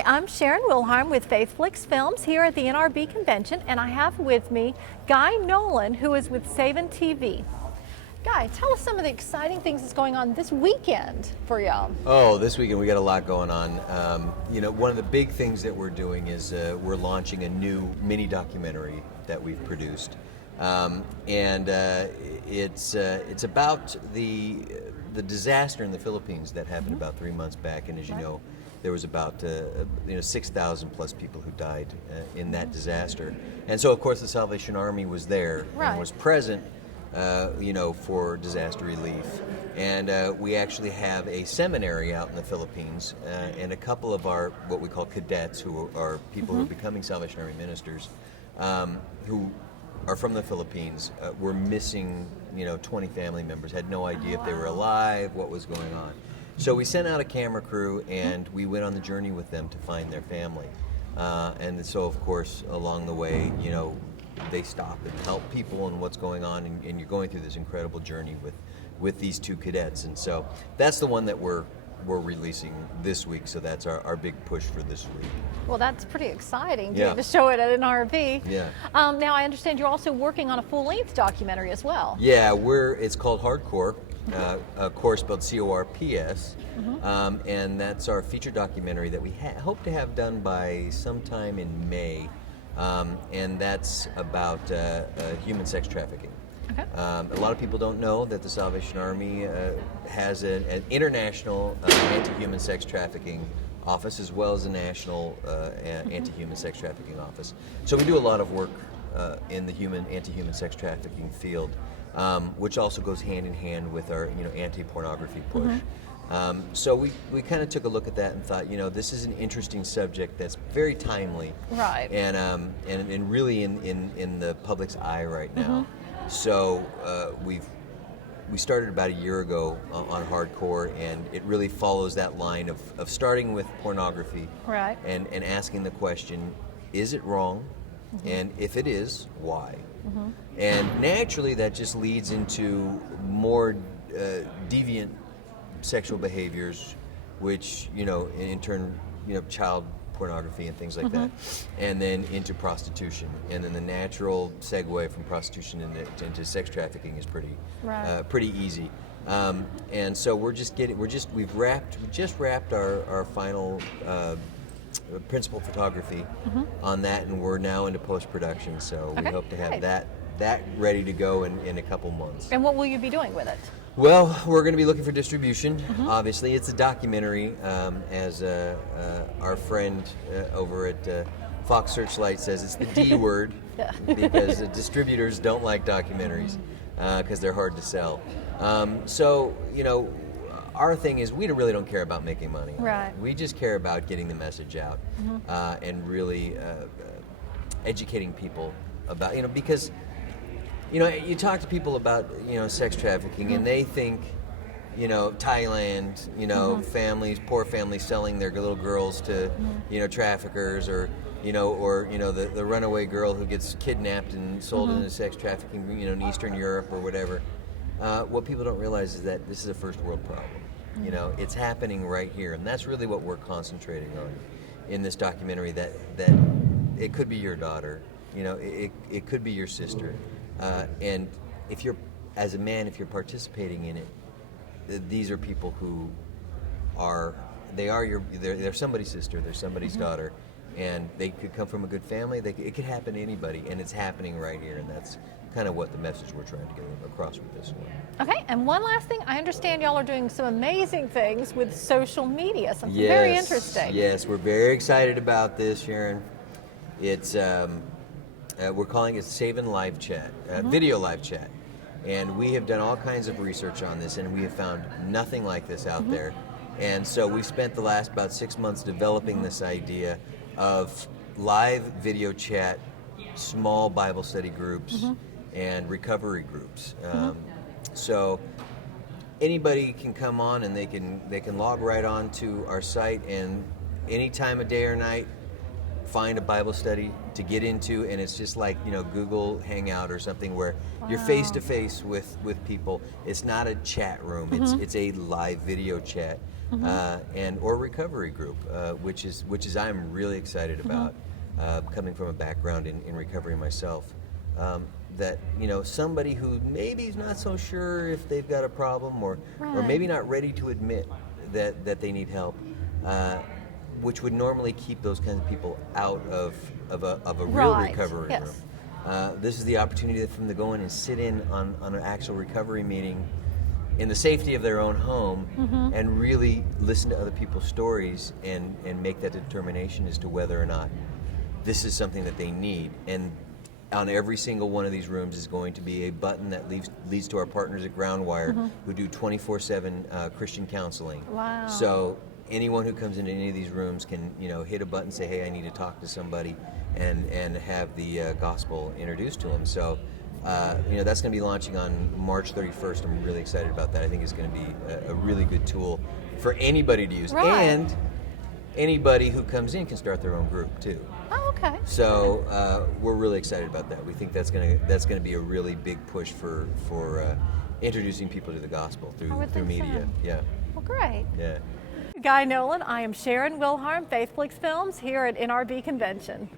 Hi, I'm Sharon Wilhelm with Faithflix Films here at the NRB convention, and I have with me Guy Noland, who is with Savn TV. Guy, tell us some of the exciting things that's going on this weekend for y'all. Oh, this weekend we got a lot going on. One of the big things that we're doing is we're launching a new mini documentary that we've produced, it's about the disaster in the Philippines that happened about 3 months back, and as you know, there was about 6,000 plus people who died in that disaster, and so of course the Salvation Army was there and was present. For disaster relief. And we actually have a seminary out in the Philippines, and a couple of our, what we call cadets, who are people who are becoming Salvation Army ministers, who are from the Philippines, were missing, 20 family members, had no idea if they were alive, what was going on. So we sent out a camera crew, and we went on the journey with them to find their family. And so, of course, along the way, they stop and help people and what's going on, and you're going through this incredible journey with these two cadets. And so that's the one that we're releasing this week, so that's our big push for this week. Well, that's pretty exciting to show it at an RV. Yeah. Now I understand you're also working on a full-length documentary as well. Yeah, it's called Hardcore, Core spelled C-O-R-P-S, and that's our feature documentary that we hope to have done by sometime in May. And that's about human sex trafficking. Okay. A lot of people don't know that the Salvation Army has an international anti-human sex trafficking office, as well as a national anti-human sex trafficking office. So we do a lot of work in the anti-human sex trafficking field, which also goes hand in hand with our anti-pornography push. So we kind of took a look at that and thought, this is an interesting subject that's very timely, right? And really in the public's eye right now. So we started about a year ago on Hardcore, and it really follows that line of starting with pornography, right? And asking the question, is it wrong? And if it is, why? And naturally, that just leads into more deviant sexual behaviors, which in turn child pornography and things like that, and then into prostitution, and then the natural segue from prostitution into sex trafficking is pretty easy. And so we've just wrapped our final principal photography on that, and we're now into post-production, so we hope to have that ready to go in a couple months. And what will you be doing with it? Well, we're going to be looking for distribution. Obviously, it's a documentary, as our friend over at Fox Searchlight says, it's the D word, because distributors don't like documentaries because they're hard to sell. So, our thing is we really don't care about making money. Right. We just care about getting the message out and really educating people about, because you talk to people about, sex trafficking, and they think, Thailand, poor families selling their little girls to, traffickers, or the runaway girl who gets kidnapped and sold into sex trafficking, in Eastern Europe or whatever. What people don't realize is that this is a first world problem. It's happening right here, and that's really what we're concentrating on in this documentary, that it could be your daughter, it could be your sister. And if you're, as a man, if you're participating in it, these are people who they're somebody's sister, they're somebody's daughter, and they could come from a good family. It could happen to anybody, and it's happening right here, and that's kind of what the message we're trying to get across with this one. Okay, and one last thing, I understand y'all are doing some amazing things with social media, something very interesting. Yes, we're very excited about this, Sharon. It's we're calling it Savn Live Chat, video live chat. And we have done all kinds of research on this, and we have found nothing like this out there. And so we spent the last about 6 months developing this idea of live video chat, small Bible study groups, and recovery groups. So anybody can come on, and they can log right on to our site, and any time of day or night, find a Bible study to get into, and it's just like, you know, Google Hangout or something where you're face to face with people. It's not a chat room. It's a live video chat, and or recovery group, which is I'm really excited about, coming from a background in recovery myself. That, you know, somebody who maybe is not so sure if they've got a problem, or maybe not ready to admit that they need help, which would normally keep those kinds of people out of a real recovery room. This is the opportunity for them to go in and sit in on an actual recovery meeting in the safety of their own home, and really listen to other people's stories and make that determination as to whether or not this is something that they need. And on every single one of these rooms is going to be a button that leads to our partners at Groundwire, who do 24/7 Christian counseling. Wow. So anyone who comes into any of these rooms can, you know, hit a button, say, hey, I need to talk to somebody, and have the gospel introduced to them. So, you know, that's going to be launching on March 31st. I'm really excited about that. I think it's going to be a really good tool for anybody to use. And anybody who comes in can start their own group too. Oh, okay. So we're really excited about that. We think that's gonna be a really big push for introducing people to the gospel through media. So. Yeah. Well, great. Yeah. Guy Noland, I am Sharon Wilharm, Faithflix Films here at NRB Convention.